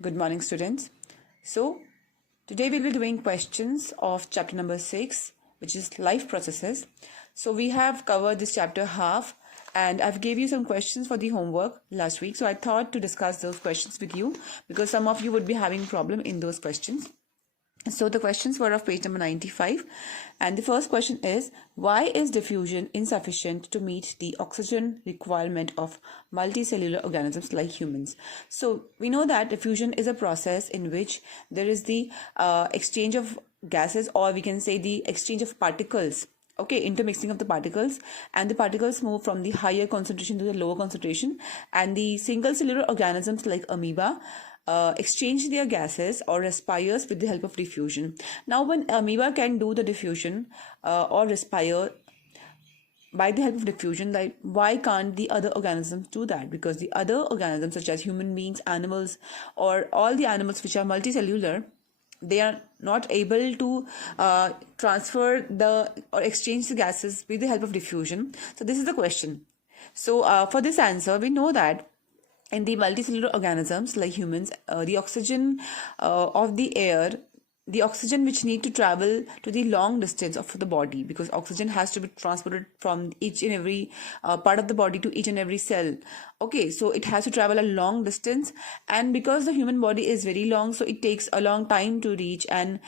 Good morning, students. So, today we'll be doing questions of chapter number 6, which is life processes. So, we have covered this chapter half, and I've gave you some questions for the homework last week. So, I thought to discuss those questions with you because some of you would be having problem in those questions. So the questions were of page number 95, and the first question is, why is diffusion insufficient to meet the oxygen requirement of multicellular organisms like humans? So we know that diffusion is a process in which there is the exchange of gases, or we can say the exchange of particles. Okay, intermixing of the particles, and the particles move from the higher concentration to the lower concentration, and the single cellular organisms like amoeba exchange their gases or respires with the help of diffusion. Now, when amoeba can do the diffusion or respire by the help of diffusion, like why can't the other organisms do that? Because the other organisms, such as human beings, animals, or all the animals which are multicellular, they are not able to transfer the or exchange the gases with the help of diffusion. So this is the question. So for this answer, we know that in the multicellular organisms like humans, the oxygen of the air, the oxygen which need to travel to the long distance of the body, because oxygen has to be transported from each and every part of the body to each and every cell. Okay, so it has to travel a long distance, and because the human body is very long, so it takes a long time to reach, and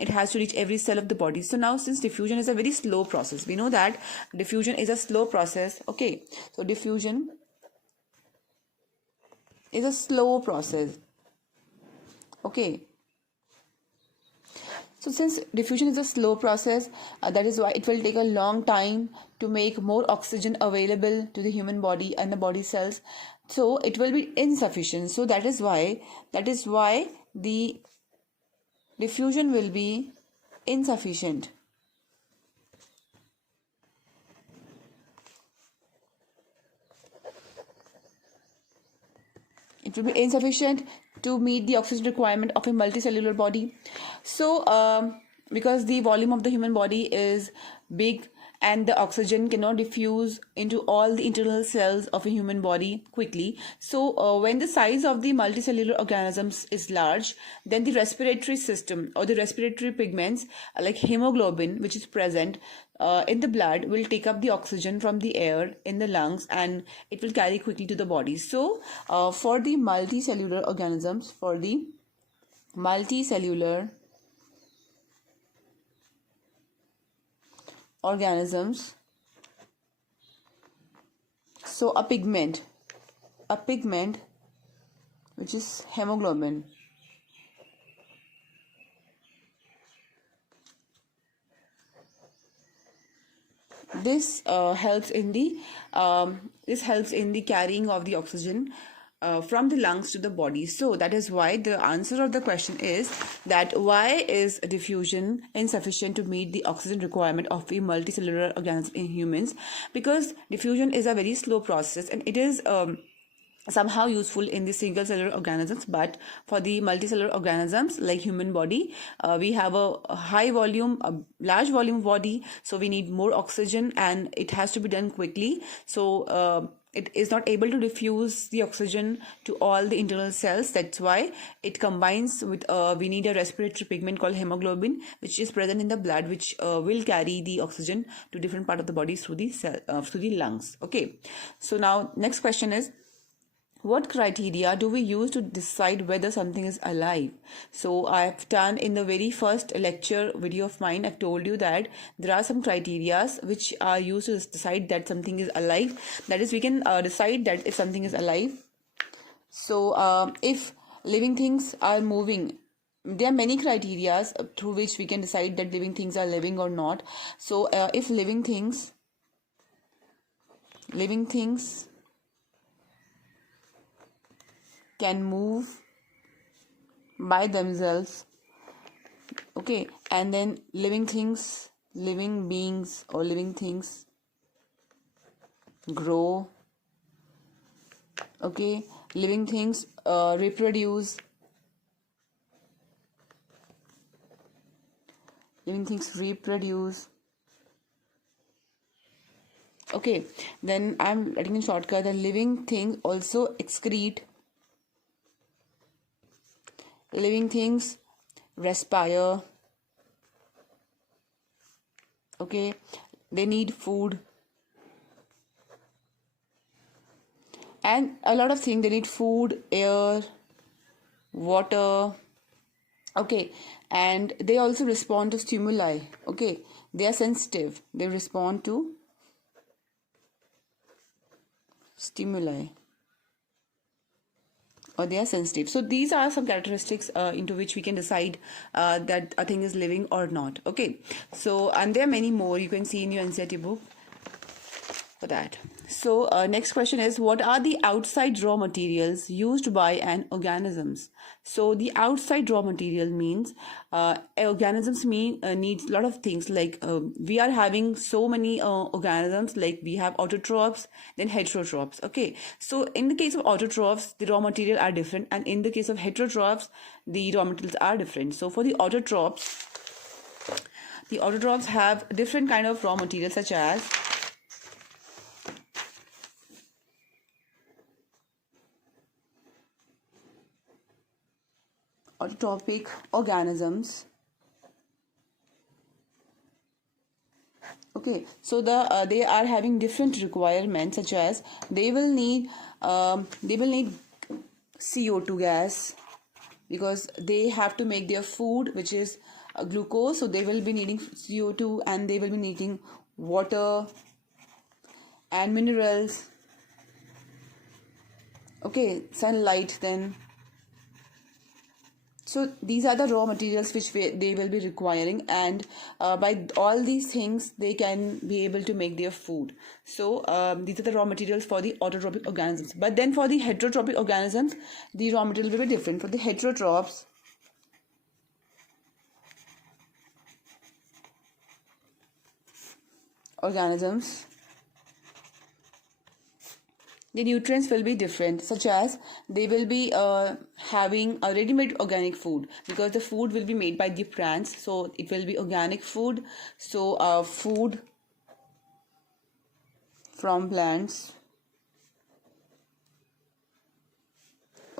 it has to reach every cell of the body. So now, since diffusion is a very slow process, we know that diffusion is a slow process. Okay, so diffusion is a slow process. Okay, so since diffusion is a slow process, that is why it will take a long time to make more oxygen available to the human body and the body cells. So it will be insufficient. So that is why the diffusion will be insufficient. It will be insufficient to meet the oxygen requirement of a multicellular body. So because the volume of the human body is big, and the oxygen cannot diffuse into all the internal cells of a human body quickly. So when the size of the multicellular organisms is large, then the respiratory system or the respiratory pigments like hemoglobin, which is present in the blood, will take up the oxygen from the air in the lungs, and it will carry quickly to the body. So for the multicellular organisms, so a pigment which is hemoglobin, this helps in the carrying of the oxygen from the lungs to the body. So that is why the answer of the question is that why is diffusion insufficient to meet the oxygen requirement of a multicellular organism in humans? Because diffusion is a very slow process, and it is somehow useful in the single cellular organisms, but for the multicellular organisms like human body, we have a large volume body, so we need more oxygen, and it has to be done quickly. So it is not able to diffuse the oxygen to all the internal cells. That's why it combines with we need a respiratory pigment called hemoglobin, which is present in the blood, which will carry the oxygen to different part of the body through the lungs. Okay, so now next question is, what criteria do we use to decide whether something is alive? So I've done in the very first lecture video of mine, I've told you that there are some criteria which are used to decide that something is alive. That is, we can decide that if something is alive. So if living things are moving, there are many criteria through which we can decide that living things are living or not. So if living things can move by themselves, okay, and then living beings or living things grow, okay, living things reproduce, okay, then I'm writing in shortcut that living things also excrete living things respire. Okay, they need food and a lot of things. They need food, air, water. Okay, and they also respond to stimuli. Okay, they are sensitive, they respond to stimuli, or they are sensitive. So these are some characteristics into which we can decide that a thing is living or not. Okay, so and there are many more you can see in your NCERT book for that. So next question is, what are the outside raw materials used by an organisms? So the outside raw material means organisms needs a lot of things, like we are having so many organisms, like we have autotrophs, then heterotrophs. Okay, so in the case of autotrophs, the raw material are different, and in the case of heterotrophs, the raw materials are different. So for the autotrophs have different kind of raw materials, such as autotrophic organisms. Okay, so they are having different requirements, such as they will need CO2 gas, because they have to make their food, which is glucose. So they will be needing CO2, and they will be needing water and minerals. Okay, sunlight then. So these are the raw materials which they will be requiring, and by all these things they can be able to make their food. So these are the raw materials for the autotrophic organisms. But then for the heterotrophic organisms, the raw material will be different. For the heterotrophs, organisms, the nutrients will be different, such as they will be having a ready-made organic food, because the food will be made by the plants, so it will be organic food. So food from plants.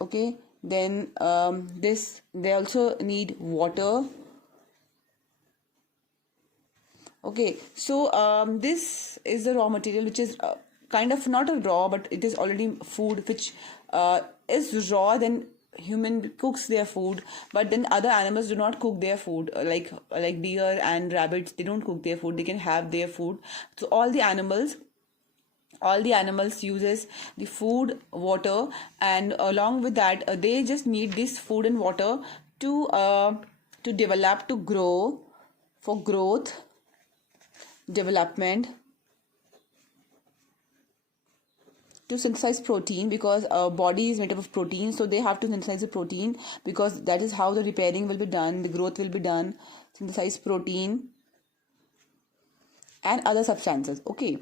Okay, then this, they also need water. Okay, so this is the raw material, which is kind of not a raw, but it is already food, which is raw. Then human cooks their food, but then other animals do not cook their food, like deer and rabbits, they don't cook their food, they can have their food. So all the animals uses the food, water, and along with that they just need this food and water to develop, to grow, for growth, development, to synthesize protein, because our body is made up of protein. So they have to synthesize the protein, because that is how the repairing will be done, the growth will be done. Synthesize protein and other substances. Okay,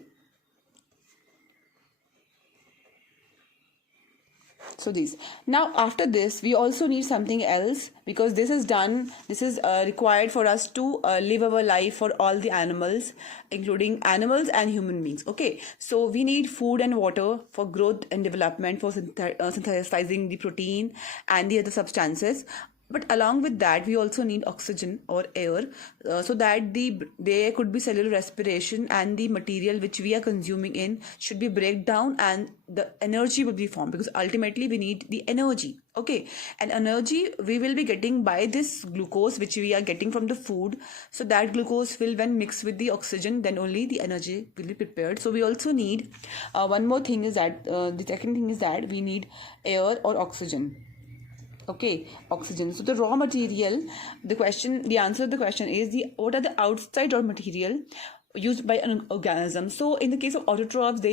so this, now after this we also need something else, because this is required for us to live our life, for all the animals, including animals and human beings. Okay, so we need food and water for growth and development, for synthesizing the protein and the other substances. But along with that we also need oxygen or air, so that there could be cellular respiration, and the material which we are consuming in should be break down, and the energy will be formed, because ultimately we need the energy. Okay, and energy we will be getting by this glucose which we are getting from the food. So that glucose will, when mixed with the oxygen, then only the energy will be prepared. So we also need one more thing, is that the second thing is that we need air or oxygen. Okay, oxygen. So the raw material, the answer to the question is, what are the outside raw material used by an organism? So in the case of autotrophs, they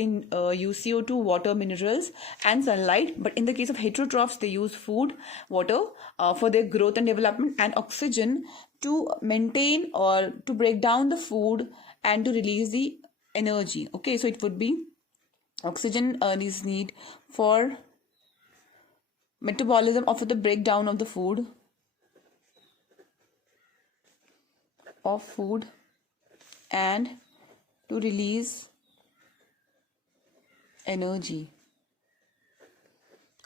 use CO2, water, minerals, and sunlight. But in the case of heterotrophs, they use food, water for their growth and development, and oxygen to maintain or to break down the food and to release the energy. Okay, so it would be oxygen is need for metabolism, of the breakdown of the food, and to release energy.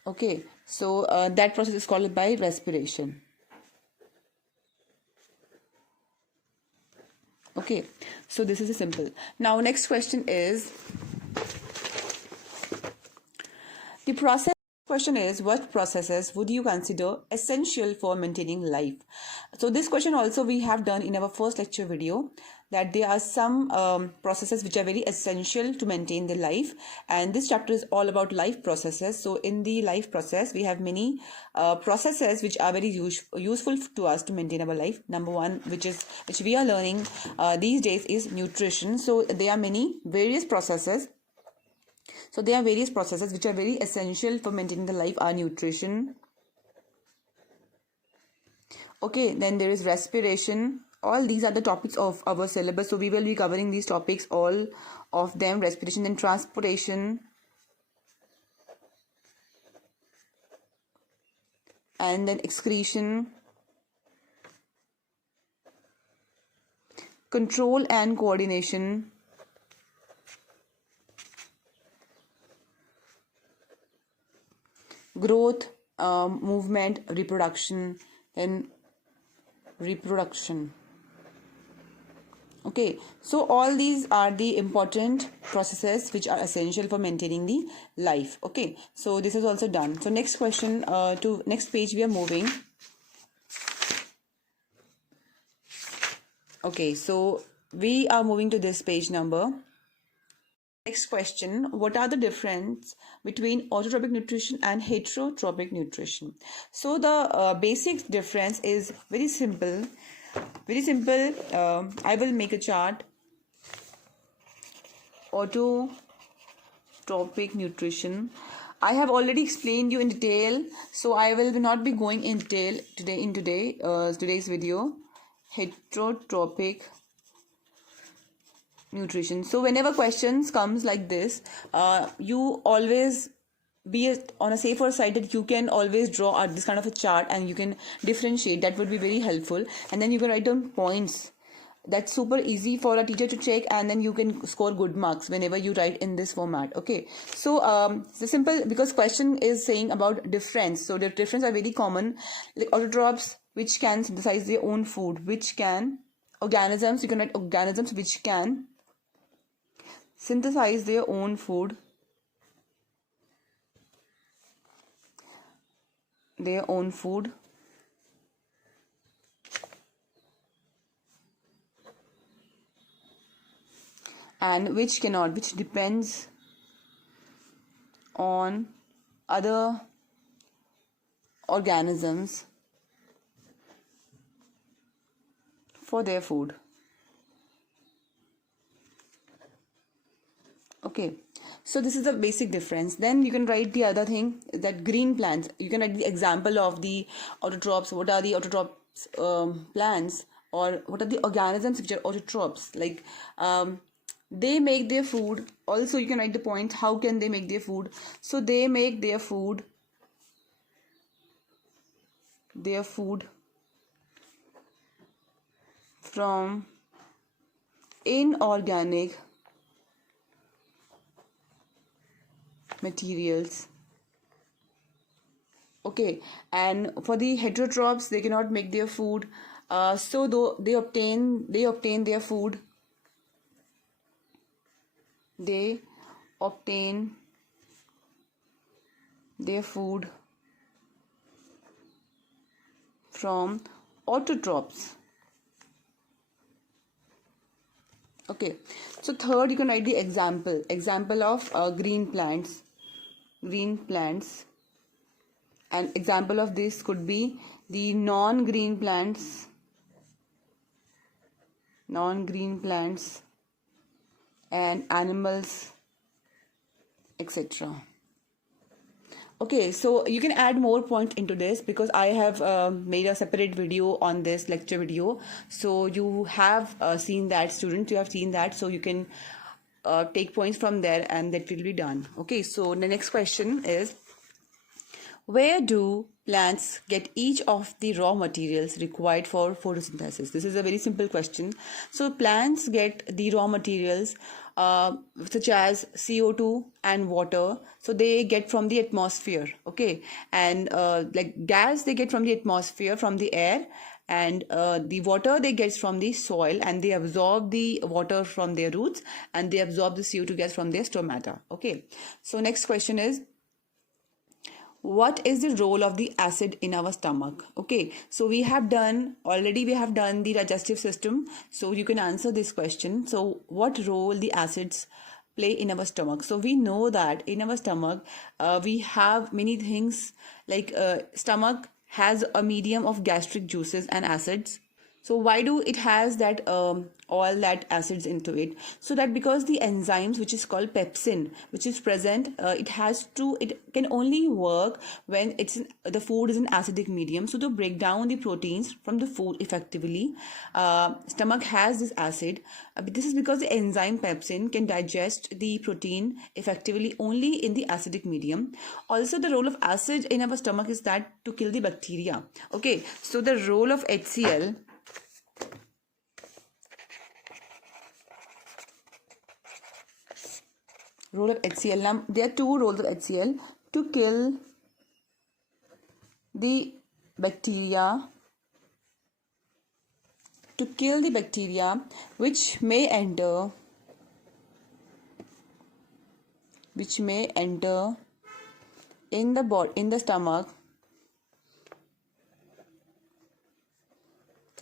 Okay, so that process is called by respiration. Okay, so this is a simple. Now next question is the process. Question is, what processes would you consider essential for maintaining life? So this question also we have done in our first lecture video, that there are some processes which are very essential to maintain the life, and this chapter is all about life processes. So in the life process we have many processes which are very useful to us to maintain our life. Number one, which we are learning these days, is nutrition. So there are many various processes. So there are various processes which are very essential for maintaining the life, are nutrition. Okay, then there is respiration. All these are the topics of our syllabus, so we will be covering these topics, all of them. Respiration, then transportation, and then excretion, control and coordination, growth, movement, reproduction, then reproduction. Okay, so all these are the important processes which are essential for maintaining the life. Okay, so this is also done. So next question, to next page we are moving. Okay, so we are moving to this page number. Next question, what are the difference between autotrophic nutrition and heterotrophic nutrition? So the basic difference is very simple. Very simple. I will make a chart. Autotrophic nutrition. I have already explained you in detail, so I will not be going in detail today in today's video. Heterotrophic nutrition. So whenever questions comes like this, you always be on a safer side, that you can always draw out this kind of a chart and you can differentiate. That would be very helpful, and then you can write down points. That's super easy for a teacher to check, and then you can score good marks whenever you write in this format. Okay, so it's simple, because question is saying about difference. So the difference are very common, like autotrophs, which can synthesize their own food, which can organisms, you can write organisms which can synthesize their own food, and which cannot, which depends on other organisms for their food. Okay, so this is the basic difference. Then you can write the other thing, that green plants, you can write the example of the autotrophs. What are the autotrophs plants, or what are the organisms which are autotrophs? Like they make their food. Also you can write the point, how can they make their food? So they make their food from inorganic materials. Okay, and for the heterotrophs, they cannot make their food, so though they obtain their food from autotrophs. Okay, so third, you can write the example of green plants, and example of this could be the non-green plants and animals, etc. Okay, so you can add more points into this, because I have made a separate video on this lecture video. So you have seen that, students, you have seen that, so you can take points from there, and that will be done. Okay, so the next question is, where do plants get each of the raw materials required for photosynthesis? This is a very simple question. So plants get the raw materials such as CO2 and water. So they get from the atmosphere, okay, and like gas they get from the atmosphere, from the air, and the water they get from the soil, and they absorb the water from their roots, and they absorb the CO2 gas from their stomata. Okay, so next question is, what is the role of the acid in our stomach? Okay, so we have done the digestive system, so you can answer this question. So what role the acids play in our stomach? So we know that in our stomach we have many things, like stomach has a medium of gastric juices and acids. So why do it has that all that acids into it? So that because the enzymes which is called pepsin, which is present, it can only work when the food is an acidic medium. So to break down the proteins from the food effectively, stomach has this acid. This is because the enzyme pepsin can digest the protein effectively only in the acidic medium. Also, the role of acid in our stomach is that to kill the bacteria. Okay, so the role of HCl. Role of HCl. Now, there are two roles of HCl: to kill the bacteria, which may enter in the stomach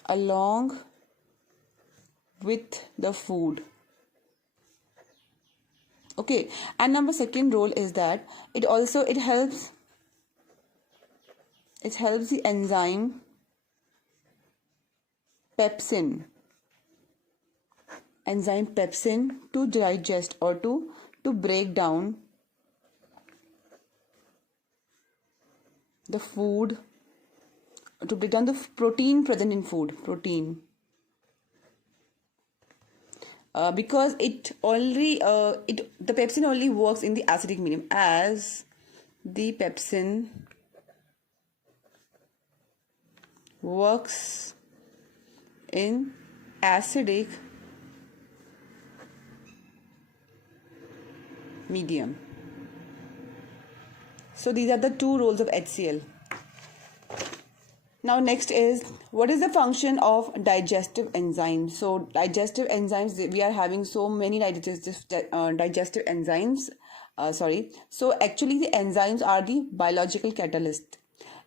along with the food. Okay, and number second role is that it helps the enzyme pepsin to digest or to break down the food, to break down the protein present in food, because the pepsin only works in the acidic medium, as the pepsin works in acidic medium. So these are the two roles of HCl. Now next is, what is the function of digestive enzymes? So digestive enzymes, we are having so many digestive enzymes. So actually the enzymes are the biological catalyst.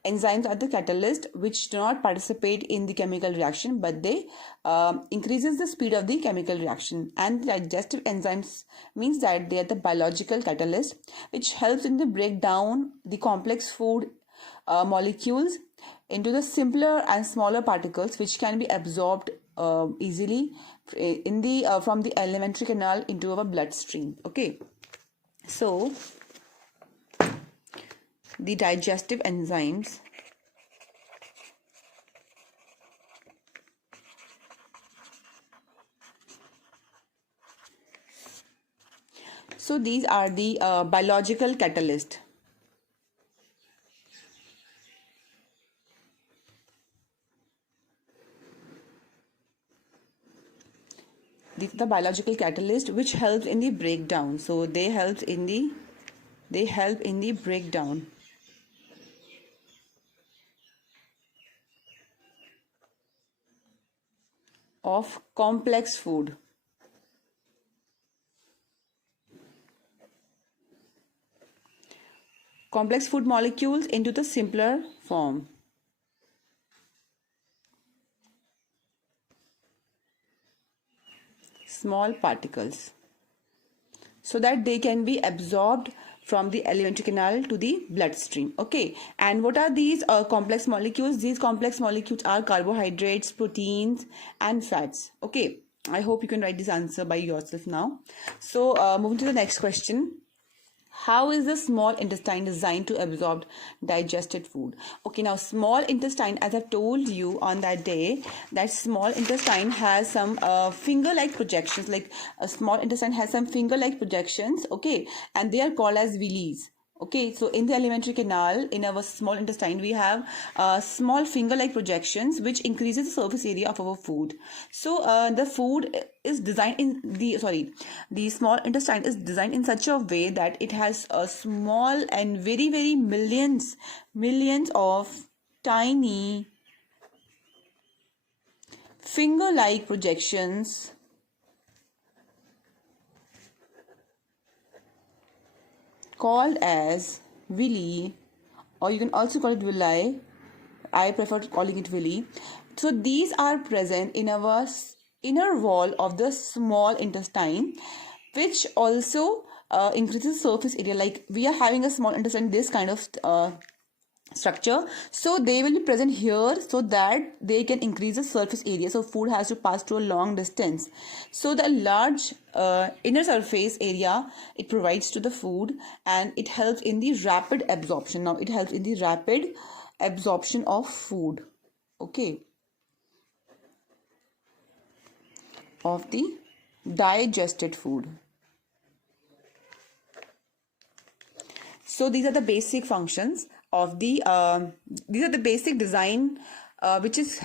Enzymes are the catalyst which do not participate in the chemical reaction, but they increases the speed of the chemical reaction. And the digestive enzymes means that they are the biological catalyst which helps in the breakdown the complex food molecules into the simpler and smaller particles which can be absorbed easily from the alimentary canal into our bloodstream. Okay, so the digestive enzymes so these are the biological catalyst. The biological catalyst which helps in the breakdown. So they help in the breakdown of complex food. Complex food molecules into the simpler form. Small particles, so that they can be absorbed from the alimentary canal to the bloodstream. Okay, and what are these complex molecules? These complex molecules are carbohydrates, proteins, and fats. Okay, I hope you can write this answer by yourself now. So moving to the next question. How is the small intestine designed to absorb digested food? Okay, now small intestine, as I've told you on that day, that small intestine has some finger-like projections, like a small intestine has some finger-like projections, okay, and they are called as villi. Okay, so in the alimentary canal, in our small intestine, we have small finger-like projections which increases the surface area of our food. So the food is designed in the small intestine is designed in such a way that it has a small and very, very millions of tiny finger-like projections called as villi, or you can also call it villi. I prefer calling it villi. So these are present in our inner wall of the small intestine, which also increases surface area. Like we are having a small intestine, this kind of structure, so they will be present here so that they can increase the surface area. So food has to pass through a long distance, so the large inner surface area it provides to the food, and it helps in the rapid absorption. Now it helps in the rapid absorption of food, okay, of the digested food. So these are the basic functions of the these are the basic design which is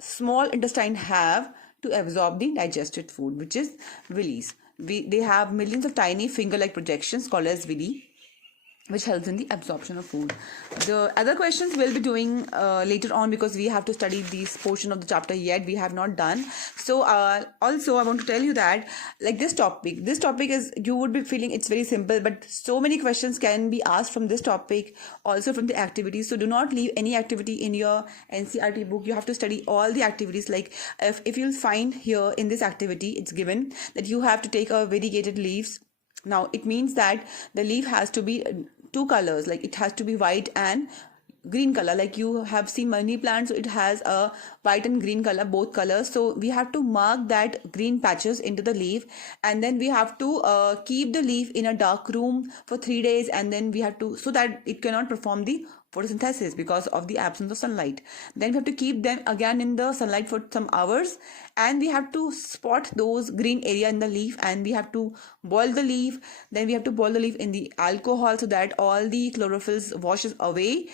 small intestine have to absorb the digested food, which is villis. They have millions of tiny finger-like projections called as villi, which helps in the absorption of food. The other questions we'll be doing later on, because we have to study this portion of the chapter yet we have not done. So also I want to tell you that, like, this topic is, you would be feeling it's very simple, but so many questions can be asked from this topic, also from the activities. So do not leave any activity in your NCERT book. You have to study all the activities. Like if you'll find here in this activity, it's given that you have to take a variegated leaves. Now it means that the leaf has to be two colors, like it has to be white and green color. Like you have seen money plant, so it has a white and green color, both colors. So we have to mark that green patches into the leaf, and then we have to keep the leaf in a dark room for 3 days, and then we have to, so that it cannot perform the photosynthesis because of the absence of sunlight. Then we have to keep them again in the sunlight for some hours, and we have to spot those green area in the leaf, and we have to boil the leaf. Then we have to boil the leaf in the alcohol so that all the chlorophylls washes away.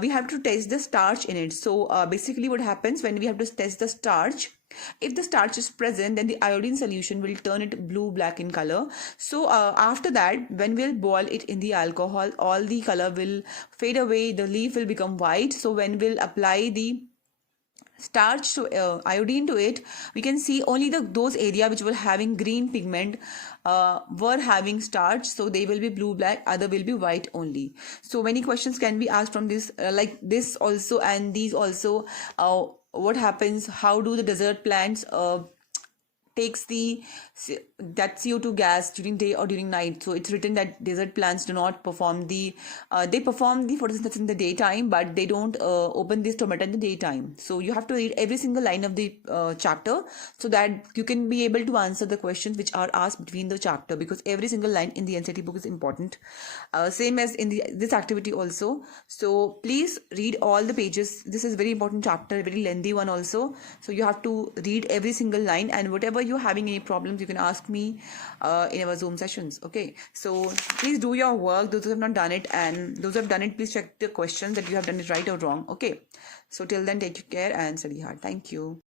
We have to test the starch in it. So basically what happens when we have to test the starch, if the starch is present, then the iodine solution will turn it blue black in color. So after that, when we'll boil it in the alcohol, all the color will fade away, the leaf will become white. So when we'll apply the starch, so iodine to it, we can see only those area which were having green pigment were having starch, so they will be blue black, other will be white only. So many questions can be asked from this, like this also and these also. What happens, how do the desert plants takes that CO2 gas during day or during night? So it's written that desert plants do not perform the they perform the photosynthesis in the daytime, but they don't open this stomata in the daytime. So you have to read every single line of the chapter, so that you can be able to answer the questions which are asked between the chapter, because every single line in the NCERT book is important. Same as in this activity also. So please read all the pages. This is very important chapter, very lengthy one also. So you have to read every single line, and whatever you're having any problems, you can ask me in our Zoom sessions. Okay, so please do your work, those who have not done it, and those who have done it, please check the questions that you have done it right or wrong. Okay, so till then, take care and study hard. Thank you.